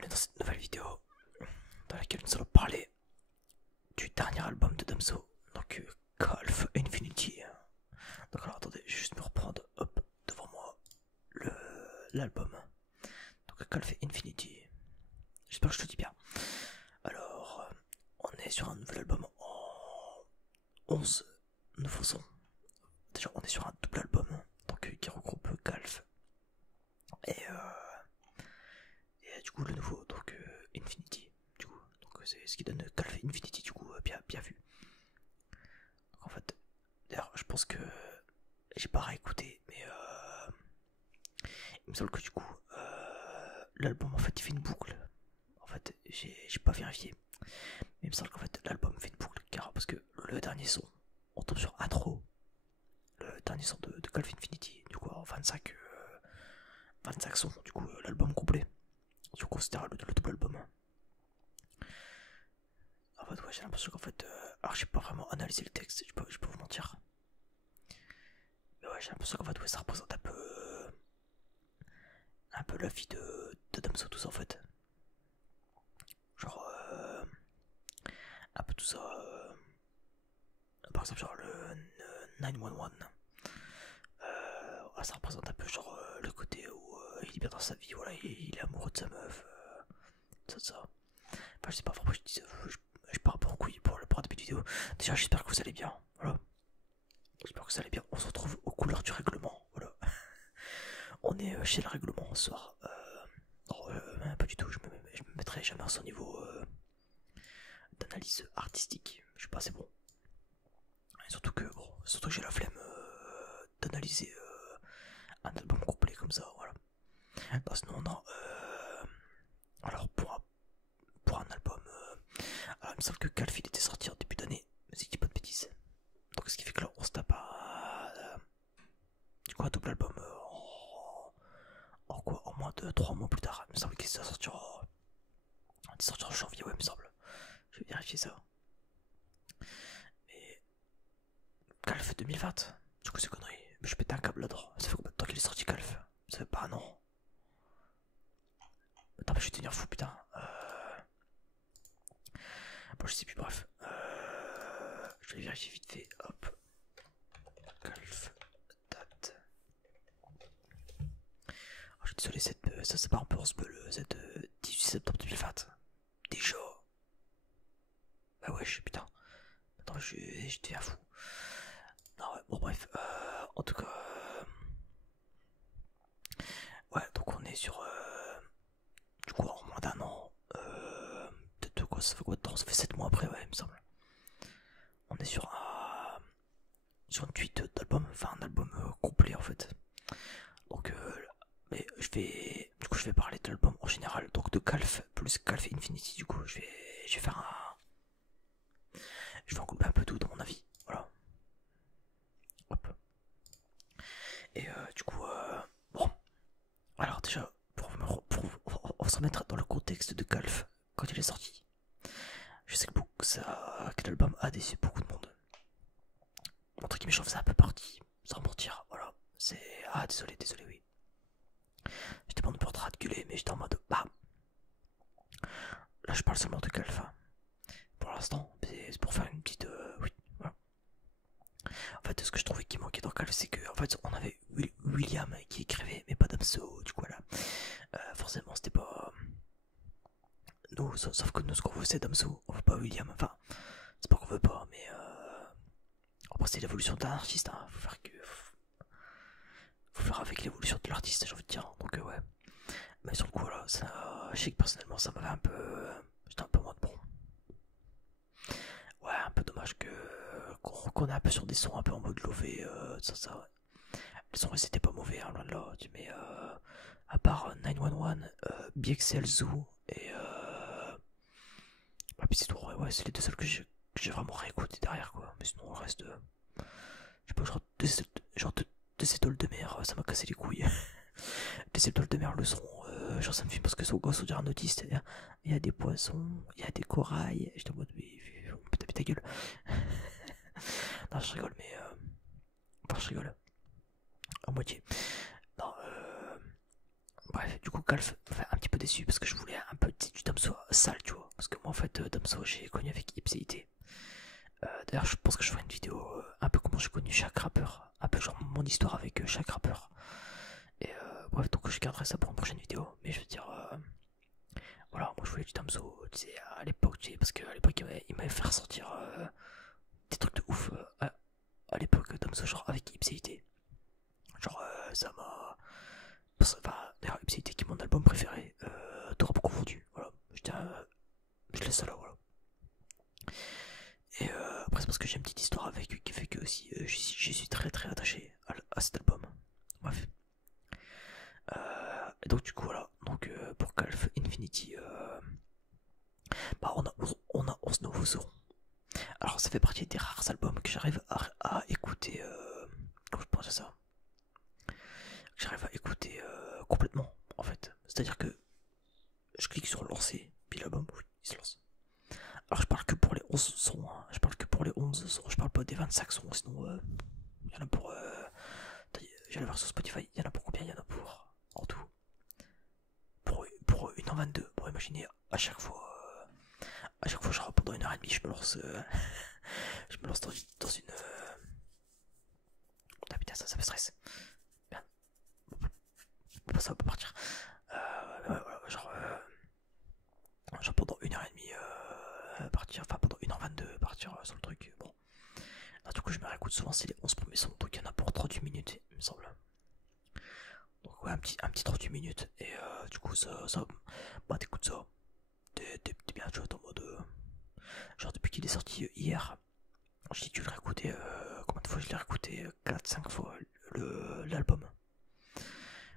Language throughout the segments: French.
bienvenue dans cette nouvelle vidéo dans laquelle nous allons parler du dernier album de Damso, donc Call of Infinity. Donc alors attendez, je vais juste me reprendre, hop, devant moi, l'album. Donc Call of Infinity, j'espère que je te dis bien. Alors, on est sur un nouvel album en 11 nouveaux sons. Déjà on est sur un double album, donc qui regroupe Calf et du coup le nouveau, donc Infinity, du coup, donc c'est ce qui donne Call of Infinity, du coup, bien vu. Donc en fait, d'ailleurs je pense que j'ai pas réécouté, mais il me semble que du coup l'album en fait il fait une boucle. En fait j'ai pas vérifié, mais il me semble qu'en fait l'album fait une boucle, car parce que le dernier son, on tombe sur Intro, le dernier son de Call of Infinity, du coup en 25 sons, du coup l'album complet. Si on considère le double album. En fait, ouais, j'ai l'impression qu'en fait. Alors, j'ai pas vraiment analysé le texte, je peux vous mentir. Mais ouais, j'ai l'impression qu'en fait, ouais, ça représente un peu. Un peu la vie de Damso, tout ça en fait. Genre. Un peu tout ça. Par exemple, genre le 911. Ça représente un peu, genre, le côté où il est bien dans sa vie, voilà, il est amoureux de sa meuf. Ça. Enfin, je sais pas, pourquoi je pars pour couille pour le début de vidéo. Déjà, j'espère que vous allez bien. Voilà. J'espère que vous allez bien. On se retrouve aux couleurs du règlement. Voilà. On est chez le règlement ce soir. Non, pas du tout. Je me mettrai jamais à son niveau d'analyse artistique. Je suis pas assez bon. Et surtout que j'ai la flemme d'analyser un album complet comme ça. Voilà. Non, sinon, non. Alors, pour un album. Alors, il me semble que Calfil était sorti en début d'année, si je dis pas de bêtises. Donc, ce qui fait que là, on se tape du coup, un double album en moins de 3 mois plus tard. Il me semble qu'il sortira en janvier, ouais, il me semble. Je vais vérifier ça. Mais. Calf 2020, du coup, c'est connerie. Mais je pète un câble là-dedans. Ça fait combien de temps qu'il est sorti, Calf? Ça fait pas un an. Attends, mais je vais devenir fou, putain. Bon, je sais plus, bref. Je vais vérifier vite fait. Hop. Calf. Date. Oh, je suis désolé, ça part un peu en spell. Cette 18 septembre 2020. Déjà. Bah ouais, putain. Attends, je deviens fou. Non, ouais, bon, bref. En tout cas. Ouais, donc on est sur. Du coup, en moins d'un an. Peut-être quoi, ça fait quoi de temps? Ça fait 7 mois après, ouais, il me semble. On est sur une suite d'albums, enfin un album complet en fait. Donc, mais je vais parler de l'album en général, donc de Calf plus Calf Infinity. Du coup, je vais faire je vais englober un peu tout dans mon avis, voilà. Hop. Et du coup, bon. Alors déjà, on va se remettre dans le contexte de Calf quand il est sorti. Je sais que l'album a déçu beaucoup de monde. Entre guillemets, j'en faisais un peu partie, sans mentir, voilà. Désolé, oui. J'étais pas en train de gueuler, mais j'étais en mode, bah. Là, je parle seulement de Calfa. Pour l'instant, c'est pour faire une petite. Oui, voilà. En fait, ce que je trouvais qui manquait dans Calf, c'est que, en fait, on avait William qui écrivait, mais pas Damso, du coup, voilà. Forcément, c'était pas. Nous, sauf que nous, ce qu'on veut, c'est Damso, on veut pas William. Enfin, c'est pas qu'on veut pas, mais. Après, c'est l'évolution d'un artiste, hein. Faut faire avec l'évolution de l'artiste, j'ai envie de dire. Donc, ouais. Mais sur le coup, voilà, je sais que personnellement, ça m'avait un peu. J'étais un peu moins de bon. Ouais, un peu dommage qu'on est un peu sur des sons un peu en mode lové, ça, ouais. Les sons, ils étaient pas mauvais, hein, loin de là. Mais à part 911, BXL Zoo et. Puis c'est tout, ouais, c'est les deux seuls que j'ai vraiment réécouté derrière, quoi. Mais sinon, le reste. Je sais pas, genre des étoiles de mer, ça m'a cassé les couilles. Des étoiles de mer, le son, genre ça me fait parce que son gosse, on dirait un autiste. Il y a des poissons, il y a des corails. J'étais en mode, mais on peut taper ta gueule. Non, je rigole, mais. Enfin, je rigole. À moitié. Non, Bref, du coup, Calf m'a fait un petit peu déçu parce que je voulais un peu du Damso sale, tu vois. Parce que moi, en fait, Damso, j'ai connu avec Ipséité. D'ailleurs, je pense que je ferai une vidéo un peu comment j'ai connu chaque rappeur. Un peu genre mon histoire avec chaque rappeur. Et bref, donc je garderai ça pour une prochaine vidéo. Mais je veux dire, voilà, moi je voulais du Damso, tu sais, à l'époque, tu sais, parce qu'à l'époque, il m'avait fait ressortir des trucs de ouf à l'époque, Damso, genre avec Ipséité. Genre, ça m'a. Enfin, d'ailleurs, Ipséité qui est mon album préféré, de rap confondu. Voilà, je laisse ça là, voilà. Et après, c'est parce que j'ai une petite histoire avec lui qui fait que aussi, j'y suis très très attaché à cet album. Bref. Et donc, du coup, voilà. Donc, pour Calf Infinity, bah, on a 11 nouveaux sons. Alors, ça fait partie des rares albums que j'arrive à écouter. Comment je pourrais dire ça? J'arrive à écouter complètement, en fait. C'est-à-dire que je clique sur lancer, puis l'album, oui, il se lance. Alors, je parle que pour les 11 sons, hein. Je parle que pour les 11 sons, je parle pas des 25 sons, sinon, il y en a pour. J'allais voir sur Spotify, il y en a pour combien? Il y en a pour. En tout. Pour 1h22, pour imaginer à chaque fois. À chaque fois, genre pendant 1h30, je me lance. Je me lance dans une. Ah putain, ça me stresse. Merde. Bon, ça va pas partir. Ouais, voilà, genre pendant 1h30, partir. Enfin, pendant 1h22, partir sur le truc. Bon. Là, du coup, je me réécoute souvent, c'est les 11 premiers sons. Donc, il y en a pour 38 minutes, il me semble. Donc, ouais, un petit 38 minutes. Et du coup, bah, t'écoutes ça. T'es bien, tu vois, en mode. Genre, depuis qu'il est sorti hier, j'ai dû le réécouter. Combien de fois je l'ai réécouté? 4-5 fois l'album.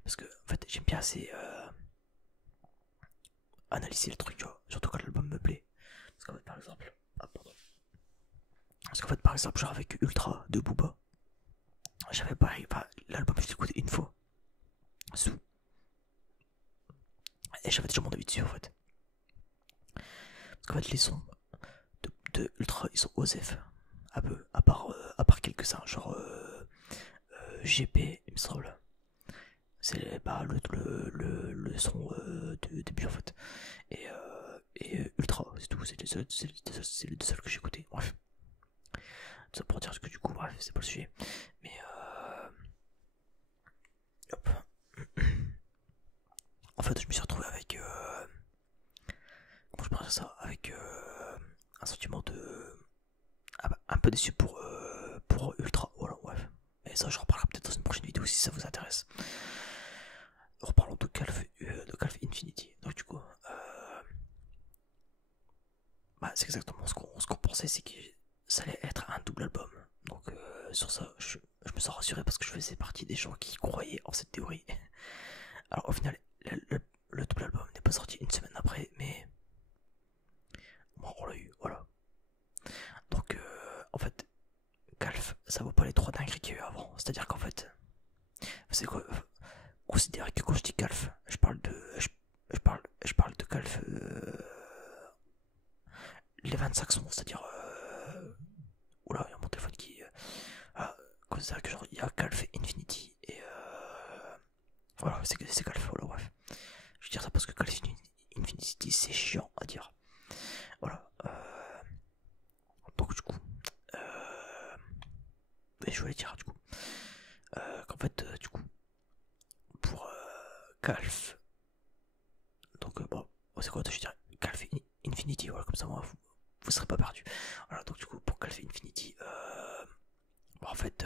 Parce que, en fait, j'aime bien assez analyser le truc, tu vois. Surtout quand l'album me plaît. Parce qu'en fait, par exemple. Ah, pardon. Parce qu'en fait, par exemple, genre avec Ultra de Booba, j'avais pareil. Enfin, l'album, je l'ai écouté une fois. Sous. Et j'avais déjà mon avis dessus, en fait. Parce qu'en fait, les sons de Ultra, ils sont osef. Un peu. À part quelques-uns. Genre GP, il me semble. C'est bah, le son de début en fait. Et Ultra, c'est tout, c'est les deux seuls que j'ai écouté. Bref, tout ça pour dire que du coup, bref, c'est pas le sujet. Mais hop. En fait, je me suis retrouvé avec. Comment je pourrais dire ça? Avec un sentiment de. Un peu déçu pour Ultra, voilà, bref. Mais ça, je reparlerai peut-être dans une prochaine vidéo si ça vous intéresse. Reparlons de Calf Infinity. Donc, du coup, bah, c'est exactement ce qu'on pensait, c'est que ça allait être un double album. Donc, sur ça, je me sens rassuré parce que je faisais partie des gens qui croyaient en cette théorie. Alors, au final, le double album n'est pas sorti une semaine après, mais bon, on l'a eu, voilà. Donc, en fait, Calf, ça vaut pas les 3 dingueries qu'il y a eu avant. C'est-à-dire qu'en fait, c'est quoi? Considérez que quand je dis Calf, je parle de Calf les 25 sons, c'est-à-dire oula, il y a mon téléphone qui considérez que genre il y a Calf et Infinity et voilà, c'est Calf, voilà, bref. Je veux dire ça parce que Calf Infinity c'est chiant à dire. Voilà. Donc du coup je voulais dire du coup qu'en fait du coup pour Calf, donc bon, c'est quoi, je dirais Calf Infinity, voilà, comme ça moi vous serez pas perdu. Voilà, donc du coup pour Calf Infinity, bah, en fait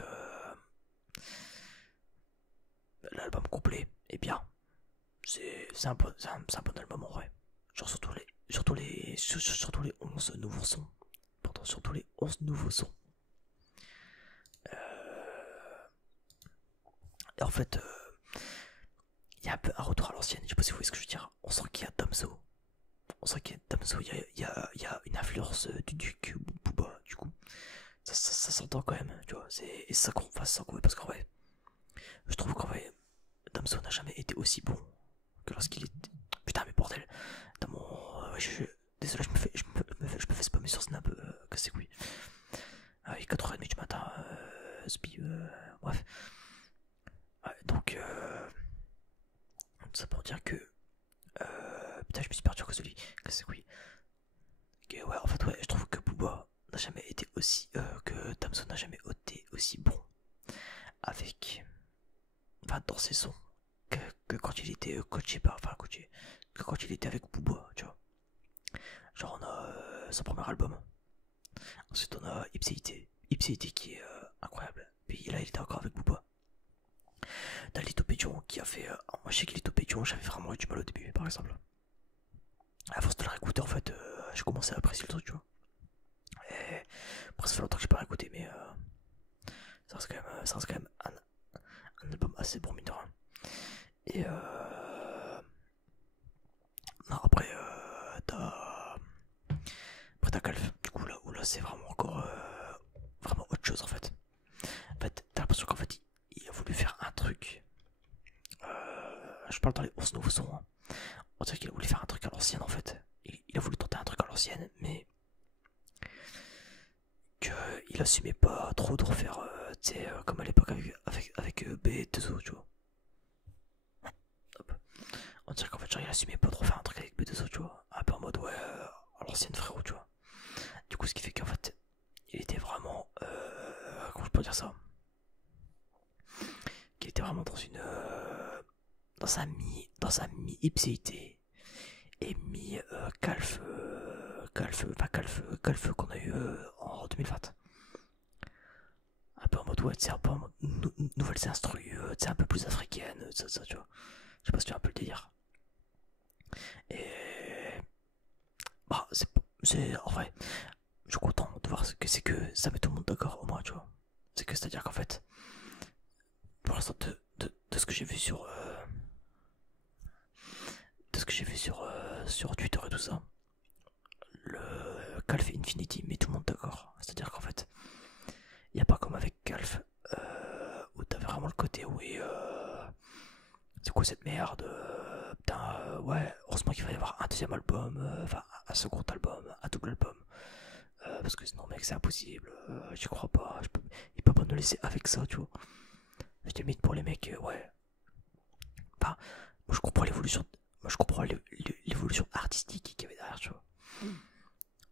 l'album complet est bien. C'est un bon album en vrai. Genre surtout les 11 nouveaux sons. Pourtant surtout les 11 nouveaux sons. Et en fait, il y a un peu un retour à l'ancienne. Je sais pas si vous voyez ce que je veux dire. On sent qu'il y a Damso. On sent qu'il y a Damso. Il y a une influence du Duc Booba. Du coup, ça s'entend quand même. Tu vois. Et ça qu'on fasse ça parce qu'en vrai, je trouve qu'en vrai, Damso n'a jamais été aussi bon que lorsqu'il est. Putain, mais bordel. Dans mon. Désolé, je me fais spammer sur Snap. Que c'est couilles. Il est 4h30 du matin. Bref. Ouais, donc. Tout ça pour dire que. Putain, je me suis perdu à cause de lui. Que c'est oui. Que, ouais, en fait, ouais, je trouve que Booba n'a jamais été aussi. Que Damso n'a jamais été aussi bon avec. Enfin, dans ses sons. Que quand il était coaché par. Enfin, coaché. Que quand il était avec Booba, tu vois. Genre, on a son premier album. Ensuite, on a Ipséité. Ipséité qui est incroyable. Puis là, il était encore avec Booba. T'as Lito Pétion qui a fait. Moi, je sais que Lito Pétion, j'avais vraiment eu du mal au début, par exemple. À force de le réécouter, en fait, j'ai commencé à apprécier le truc, tu vois. Et après, ça fait longtemps que j'ai pas réécouté, mais ça reste quand même un album assez bon, mine de rien. Et non, après, t'as Calf, du coup, là, où là, c'est vraiment encore. Vraiment autre chose, en fait. En fait, t'as l'impression qu'en fait, il a voulu faire un truc. Je parle dans les 11 nouveaux sons, hein. On dirait qu'il a voulu faire un truc à l'ancienne en fait. Il a voulu tenter un truc à l'ancienne, mais qu'il assumait pas trop de refaire, tu sais, comme à l'époque avec B2O, tu vois. Hop. On dirait qu'en fait, genre, il assumait pas de refaire un truc avec B2O, tu vois. Un peu en mode, ouais, à l'ancienne frérot, tu vois. Du coup, ce qui fait qu'en fait, il était vraiment. Comment je peux dire ça? Qu'il était vraiment dans une. Dans sa mi-ipséité et mi-calf qu'on a eu en 2020. Un peu en mode ouais, c'est un peu en mode nouvelles instrus, c'est un peu plus africaine, ça, tu vois. Je sais pas si tu as un peu le délire. Et bah c'est en vrai, je suis content de voir que c'est que ça met tout le monde d'accord au moins, tu vois. C'est que c'est à dire qu'en fait, pour l'instant de ce que j'ai vu sur sur Twitter et tout ça, le Calf Infinity met tout le monde d'accord. C'est-à-dire qu'en fait, il n'y a pas comme avec Calf où t'avais vraiment le côté oui, c'est quoi cette merde, putain, ouais, heureusement qu'il va y avoir un deuxième album, enfin un second album, un double album. Parce que sinon mec c'est impossible, j'y crois pas, il peut pas nous laisser avec ça, tu vois. Je limite pour les mecs, ouais. Enfin, moi je comprends l'évolution. Moi je comprends l'évolution artistique qu'il y avait derrière, tu vois.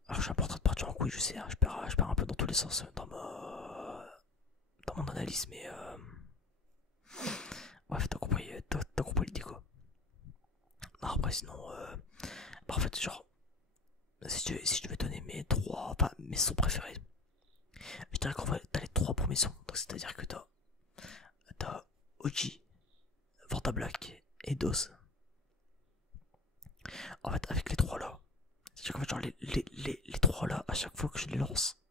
Alors je suis un peu en train de partir en couille, je sais, hein, je perds un peu dans tous les sens dans mon analyse, mais bref, t'as compris l'idée quoi. Non, après sinon, bah en fait genre, si je devais donner enfin mes sons préférés, je dirais qu'en vrai t'as les trois premiers sons, donc c'est à dire que t'as OG, Vanta Black et DOS. En fait avec les trois là, c'est-à-dire qu'en fait genre les trois là, à chaque fois que je les lance,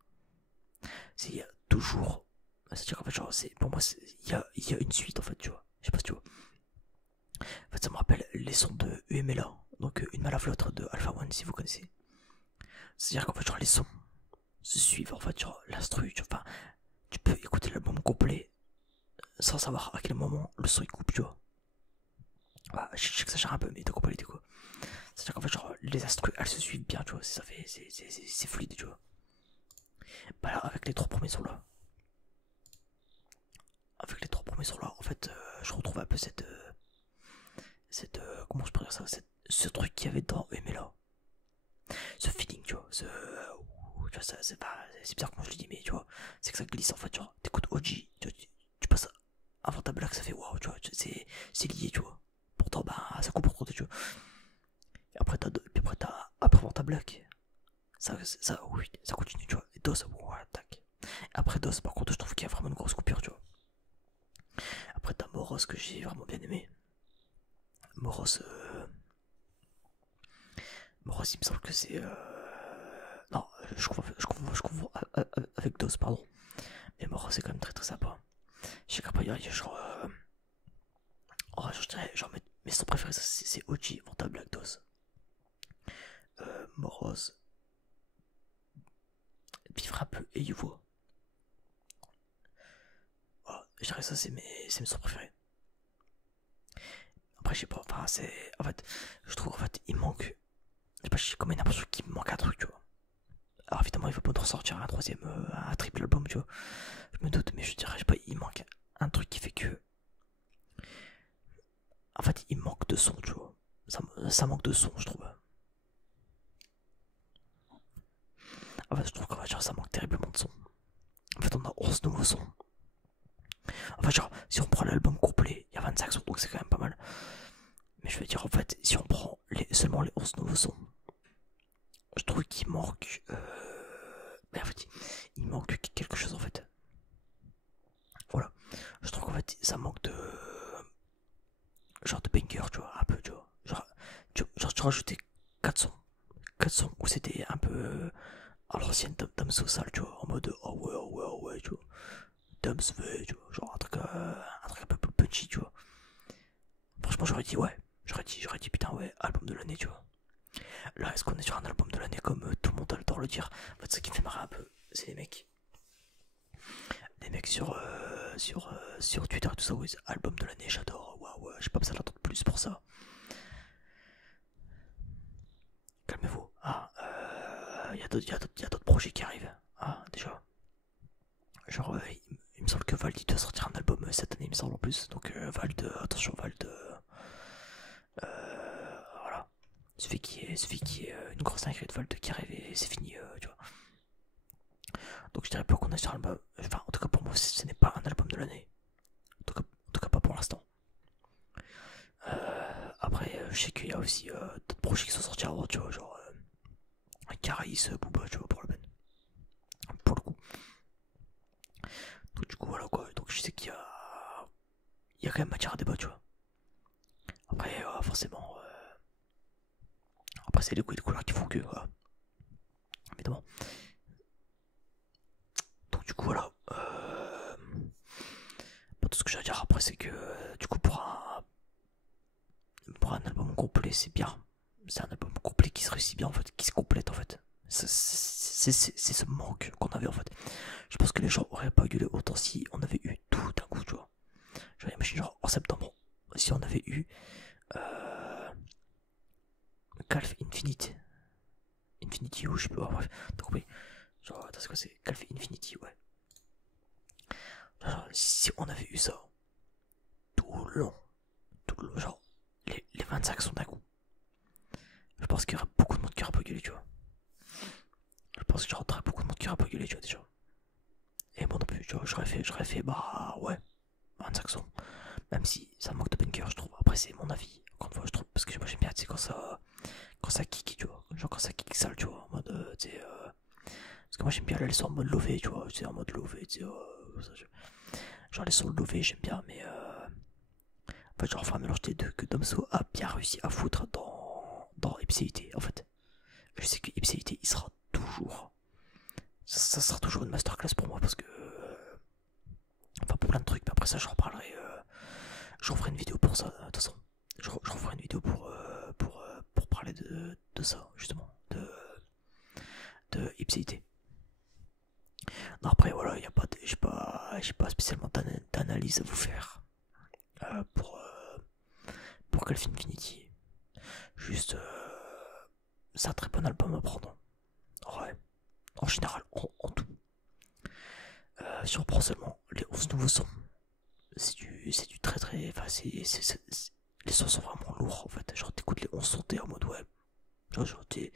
c'est toujours. C'est-à-dire qu'en fait genre pour moi il y a une suite en fait, tu vois. Je sais pas si tu vois. En fait ça me rappelle les sons de UMLA, donc une mal à l'autre de Alpha One si vous connaissez. C'est-à-dire qu'en fait genre les sons se suivent en fait, genre l'instru, enfin tu peux écouter l'album complet sans savoir à quel moment le son il coupe, tu vois. Bah, je sais que ça charge un peu, mais t'as compris l'idée quoi. C'est-à-dire qu'en fait genre les instrus elles se suivent bien, tu vois, c'est fluide, tu vois. Bah là avec les trois premiers sons là, en fait je retrouve un peu comment je pourrais dire ça, ce truc qu'il y avait dans là, ce feeling, tu vois, tu vois, c'est bizarre comment je le dis, mais tu vois, c'est que ça glisse en fait, tu vois, t'écoutes OG, tu passes avant ta blague, ça fait waouh, tu vois, c'est lié, tu vois, pourtant bah ça coupe pour côté, tu vois, et après après ta blague, oui, ça continue, tu vois, et DOS, ouais, tac, et après DOS, par contre, je trouve qu'il y a vraiment une grosse coupure, tu vois. Après t'as Moros que j'ai vraiment bien aimé. Moros, Moros il me semble que c'est. Non, je confonds avec DOS, pardon. Mais Moros c'est quand même très très sympa. Je sais qu'après il y a genre. Oh, je dirais, genre mes sons préférés c'est OG, Vanta Black DOS. Moros. Vivre un peu et Yuvo. Voilà, je dirais ça c'est mes sons préférés. Après je sais pas, enfin c'est. En fait, je trouve qu'en fait il manque. Je sais pas, j'ai comme une impression qu'il me manque un truc, tu vois. Alors évidemment, il va pas nous ressortir un troisième, un triple album, tu vois. Je me doute, mais je dirais, je sais pas, il manque un truc qui fait que. En fait, il manque de son, tu vois. Ça manque de son, je trouve. En fait, je trouve qu'en fait, genre, ça manque terriblement de son. En fait, on a 11 nouveaux sons. En fait, genre, si on prend l'album complet, il y a 25 sons, donc c'est quand même pas mal. Mais je veux dire, en fait, si on prend seulement les 11 nouveaux sons, je trouve qu'il manque. Mais en fait, il manque quelque chose en fait. Voilà. Je trouve qu'en fait, ça manque de. Genre de banger, tu vois, un peu, tu vois. Genre tu rajoutais 4 sons. 4 sons où c'était un peu à l'ancienne Damso sale, tu vois, en mode oh ouais, tu vois. Damso, tu vois, genre un truc un peu plus punchy, tu vois. Franchement, j'aurais dit ouais. J'aurais dit putain, ouais, album de l'année, tu vois. Là, est-ce qu'on est sur un album de l'année comme tout le monde a le temps de le dire? En fait, ce qui me fait marrer un peu, c'est les mecs. Les mecs sur Twitter et tout ça, ouais, album de l'année, j'adore. Waouh, j'ai pas besoin d'attendre plus pour ça. Calmez-vous. Ah, y a d'autres projets qui arrivent. Ah, déjà. Genre, il me semble que Vald doit sortir un album cette année, il me semble en plus. Donc, Vald, attention, Vald. Voilà. Suffit qu'il y ait une grosse dinguerie de Vald qui arrive et c'est fini, tu vois. Donc, je dirais pas qu'on est sur un album. Enfin, en tout cas, pour moi, ce n'est pas un album de l'année. En tout cas, pas pour l'instant. Après, je sais qu'il y a aussi d'autres projets qui sont sortis avant, tu vois, genre Caris, Booba, tu vois, pour le ben. Pour le coup. Donc, du coup, voilà quoi. Donc, je sais il y a quand même matière à débat, tu vois. Après, forcément, après, c'est les goûts et les couleurs qui font que, voilà. Évidemment. Donc, du coup, voilà. Tout ce que j'ai à dire après, c'est que, du coup, pour un album complet, c'est bien. C'est un album complet qui se réussit bien, en fait, qui se complète, en fait. C'est ce manque qu'on avait, en fait. Je pense que les gens auraient pas gueulé autant si on avait eu tout d'un coup, tu vois. J'imagine genre en septembre, si on avait eu euh, Calf Infinity. Infinity ou je sais pas, bref, t'as compris. Genre, attends, c'est quoi, c'est Calf Infinity, ouais. Genre, si on avait eu ça tout le long, genre, les 25 sont d'un coup. Je pense qu'il y aurait beaucoup de monde qui aurait pas gueulé, tu vois. Je pense que j'aurais beaucoup de monde qui aurait pas gueulé, tu vois, déjà. Et moi non plus, tu vois, j'aurais fait, bah ouais, 25 sons. Même si ça manque de bunker, je trouve. Après, c'est mon avis. Encore une fois, je trouve. Parce que moi, j'aime bien, tu sais, quand ça kick, tu vois. Genre, quand ça kick sale, tu vois. En mode, tu sais. Parce que moi, j'aime bien les sons en mode lové, tu vois. Tu sais, en mode lové, tu sais. Genre, les sons lové, j'aime bien, mais. En fait, genre, enfin, un mélange des deux que Domso a bien réussi à foutre dans Ipséité, en fait. Je sais que Ipséité, il sera toujours. Ça sera toujours une masterclass pour moi parce que. Enfin, pour plein de trucs, mais après ça, je reparlerai. J'en ferai une vidéo pour ça, de toute façon. J'en ferai une vidéo pour parler de ça, justement, de ipséité. Non, après, voilà, j'ai pas spécialement d'analyse à vous faire euh, pour, euh, pour Calvin Infinity. Juste, c'est un très bon album à prendre. Ouais, en général, en tout. Si on prend seulement les 11 nouveaux sons, c'est du très très. Enfin, les sons sont vraiment lourds en fait. Genre, t'écoutes les 11 sons, t'es en mode ouais. Genre, tu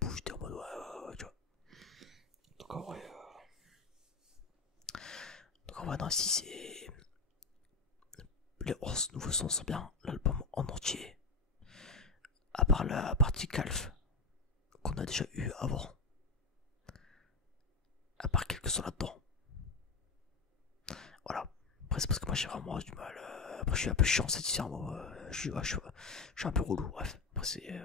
bouges, t'es en mode ouais, tu vois. Donc en vrai, non, si c'est. Les 11 nouveaux sons sont bien. L'album en entier, à part la partie Calf qu'on a déjà eu avant, à part quelques sons là-dedans. Voilà. Après, c'est parce que moi j'ai vraiment du mal. Après, je suis un peu chiant, cette histoire. Je suis un peu relou. Bref, après, c'est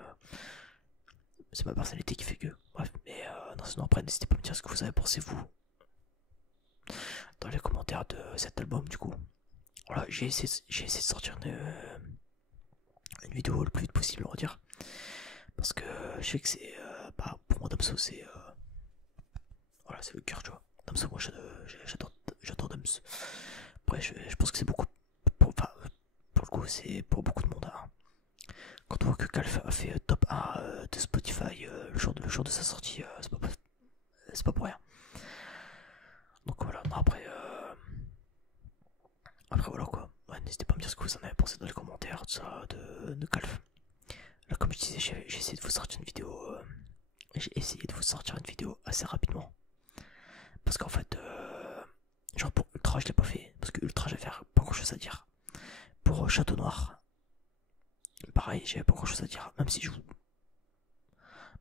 ma personnalité qui fait que. Bref, mais non, sinon, après, n'hésitez pas à me dire ce que vous avez pensé, vous, dans les commentaires de cet album, du coup. Voilà, j'ai essayé de sortir une vidéo le plus vite possible, on va dire. Parce que je sais que c'est. Bah, pour moi, Damso, c'est. Voilà, c'est le cœur, tu vois. Damso, moi, j'adore Damso. Après, je pense que c'est beaucoup. Enfin, pour le coup, c'est pour beaucoup de monde. Hein. Quand on voit que Calf a fait top 1 de Spotify le jour de sa sortie, c'est pas pour rien. Donc voilà, non, après voilà quoi. Ouais, n'hésitez pas à me dire ce que vous en avez pensé dans les commentaires, tout ça, de Calf. Là, comme je disais, j'ai essayé de vous sortir une vidéo. J'ai essayé de vous sortir une vidéo assez rapidement. Parce qu'en fait, genre pour Ultra, je l'ai pas fait. Parce que Ultra, j'avais pas grand chose à dire. Pour Château Noir, pareil, j'avais pas grand chose à dire. Même si je vous.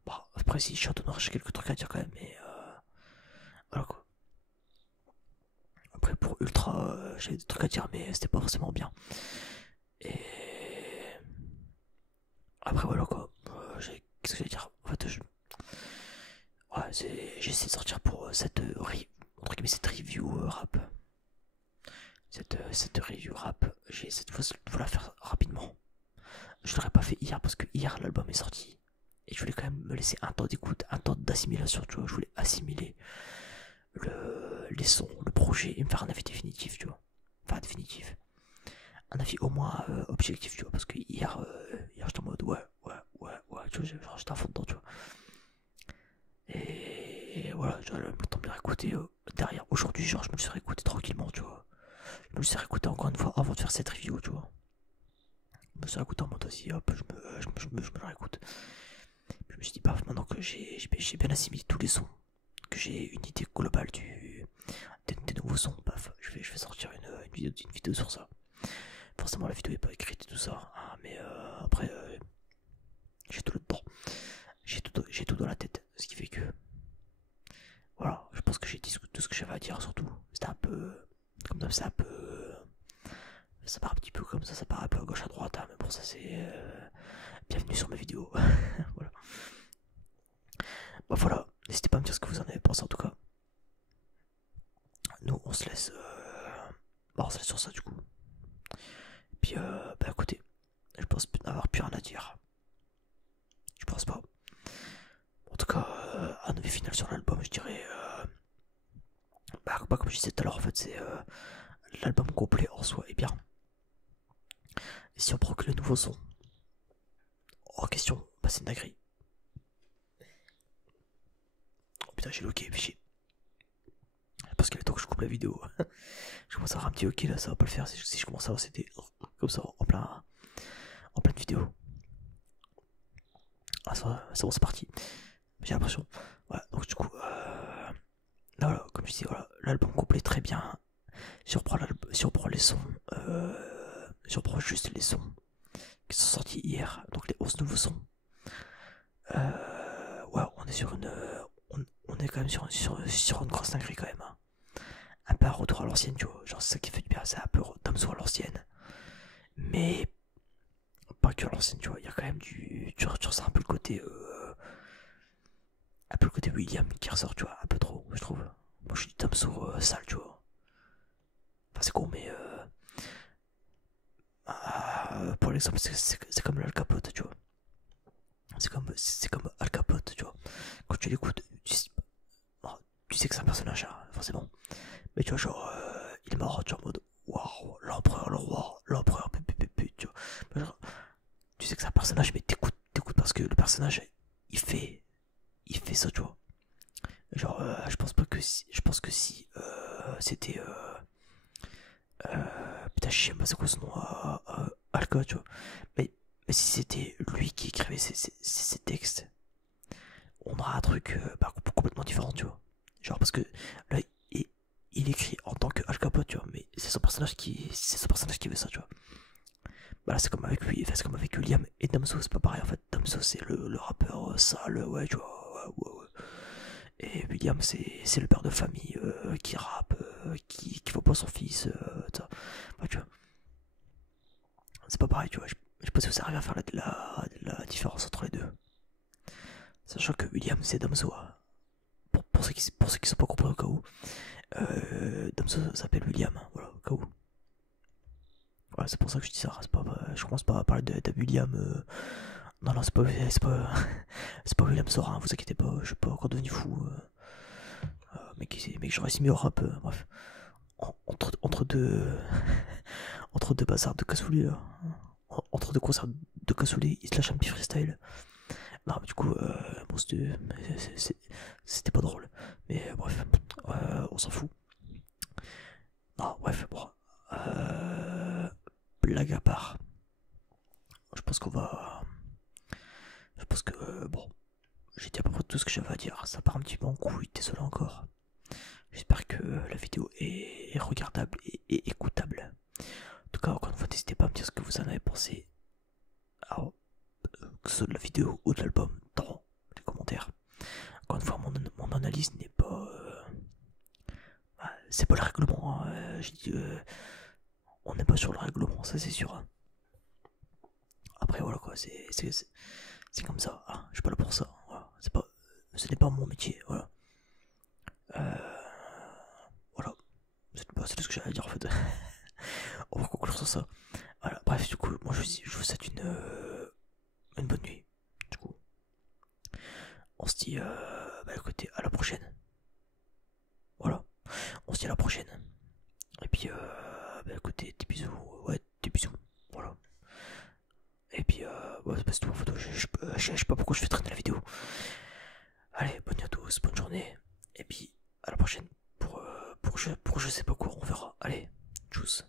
Bon, après, si Château Noir, j'ai quelques trucs à dire quand même. Mais voilà quoi. Après, pour Ultra, j'avais des trucs à dire, mais c'était pas forcément bien. Et. Après, voilà quoi. Qu'est-ce que j'allais dire? En fait, ouais, j'ai essayé de sortir pour cette, entre guillemets, cette review rap. Cette review rap, j'ai essayé de vous la faire rapidement. Je l'aurais pas fait hier parce que hier l'album est sorti. Et je voulais quand même me laisser un temps d'écoute, un temps d'assimilation, tu vois. Je voulais assimiler les sons, le projet et me faire un avis définitif, tu vois. Enfin, définitif. Un avis au moins objectif, tu vois. Parce que hier j'étais en mode ouais, tu vois, genre j'étais à fond dedans, tu vois. Et voilà, j'aurais le temps de bien écouter derrière. Aujourd'hui, genre, je me le serais écouté tranquillement, tu vois. Je me le serais écouté encore une fois avant de faire cette review, tu vois. Je me serais écouté en mode aussi, hop, je me le réécoute. Je me suis dit, paf, maintenant que j'ai bien assimilé tous les sons, que j'ai une idée globale des nouveaux sons, paf, je vais sortir une vidéo sur ça. Forcément, la vidéo est pas écrite et tout ça, hein, mais après, j'ai tout le temps. J'ai tout dans la tête, ce qui fait que voilà, je pense que j'ai dit tout ce que j'avais à dire, surtout. C'était un peu comme ça, c'est un peu ça part un petit peu comme ça part un peu à gauche à droite, hein, mais bon, ça c'est bienvenue sur ma vidéo. Voilà. Bah voilà, n'hésitez pas à me dire ce que vous en avez pensé en tout cas. Nous on se laisse on se laisse sur ça du coup. Et puis bah écoutez, je pense n'avoir plus rien à dire. Je pense pas. En tout cas, un avis final sur l'album, je dirais bah comme je disais tout à l'heure, en fait, c'est l'album complet en soi est bien. Et si on prend que le nouveau son en question, bah c'est une dinguerie. Oh putain, j'ai loqué, fichier. Parce qu'il est temps que je coupe la vidéo. Je commence à avoir un petit ok là, ça va pas le faire si je commence à avoir c'était comme ça en pleine vidéo. Ah ça bon, c'est parti. J'ai l'impression. Voilà, donc du coup, là, voilà, comme je dis, voilà, l'album complet très bien. Si on prend les sons, si on prend juste les sons qui sont sortis hier, donc les 11 nouveaux sons, ouais, on est sur une, on est quand même sur une grosse dinguerie quand même. Hein. Un peu un retour à l'ancienne, tu vois, genre c'est ça qui fait du bien, c'est un peu Damso à l'ancienne, mais pas que à l'ancienne, tu vois, il y a quand même tu ressens un peu le côté William qui ressort, tu vois, un peu trop, je trouve. Moi je suis du Damso sale, tu vois. Enfin c'est con, mais pour l'exemple, c'est comme Al Capote, tu vois. C'est comme Al Capote, tu vois. Quand tu l'écoutes, tu sais que c'est un personnage, hein, forcément. Mais tu vois, genre, il est mort, tu vois, en mode, waouh, l'empereur, le roi, l'empereur, tu vois. Genre, tu sais que c'est un personnage, mais t'écoutes parce que le personnage, il fait ça, tu vois. Genre, je pense que si c'était, putain, je sais pas c'est quoi son nom, Alka, tu vois. Mais si c'était lui qui écrivait ces textes, on aura un truc complètement différent, tu vois. Genre, parce que là, il écrit en tant que Al Capote, tu vois, mais c'est son personnage qui veut ça, tu vois. Bah là, c'est comme avec lui, enfin, c'est comme avec William et Damso, c'est pas pareil en fait. Damso, c'est le rappeur sale, ouais, tu vois, ouais. Et William, c'est le père de famille qui rappe, qui voit pas son fils, tout ça. Ouais, tu vois. C'est pas pareil, tu vois. Je sais pas si vous arrivez à faire la différence entre les deux. Sachant que William, c'est Damso. Hein. Pour ceux qui sont pas compris au cas où, Damso s'appelle William, hein, voilà, au cas où. Voilà, c'est pour ça que je dis ça. Je commence pas à parler de William. Non, c'est pas, c'est pas William Sora, hein, vous inquiétez pas, je suis pas encore devenu fou. Mais j'aurais essayé au rap, bref. Entre deux. Entre deux bazars de cassoulet, là. Entre deux concerts de cassoulet, il se lâche un petit freestyle. Non, mais du coup, bon, c'était pas drôle. Mais bref, on s'en fout. Non, bref, bon. blague à part, je pense qu'on va... Je pense que, bon, j'ai dit à peu près tout ce que j'avais à dire. Ça part un petit peu en couille, désolé encore. J'espère que la vidéo est regardable et écoutable. En tout cas, encore une fois, n'hésitez pas à me dire ce que vous en avez pensé. Alors, que ce soit de la vidéo ou de l'album, dans les commentaires. Encore une fois, mon analyse n'est pas... c'est pas le règlement, hein. J'ai dit... on n'est pas sur le règlement, ça c'est sûr. Hein. Après, voilà quoi, c'est comme ça. Hein. Je suis pas là pour ça. Voilà. Ce n'est pas mon métier. Voilà. Voilà. C'est tout ce que j'avais à dire en fait. On va conclure sur ça. Voilà. Bref, du coup, moi je vous souhaite une bonne nuit. Du coup, on se dit, bah écoutez, à la prochaine. Voilà. On se dit à la prochaine. Et puis, bah écoutez, des bisous. Ouais, des bisous. Voilà. Et puis, ouais, c'est tout en photo. Je sais pas pourquoi je fais traîner la vidéo. Allez, bonne nuit à tous, bonne journée. Et puis, à la prochaine pour je sais pas quoi, on verra. Allez, tchuss.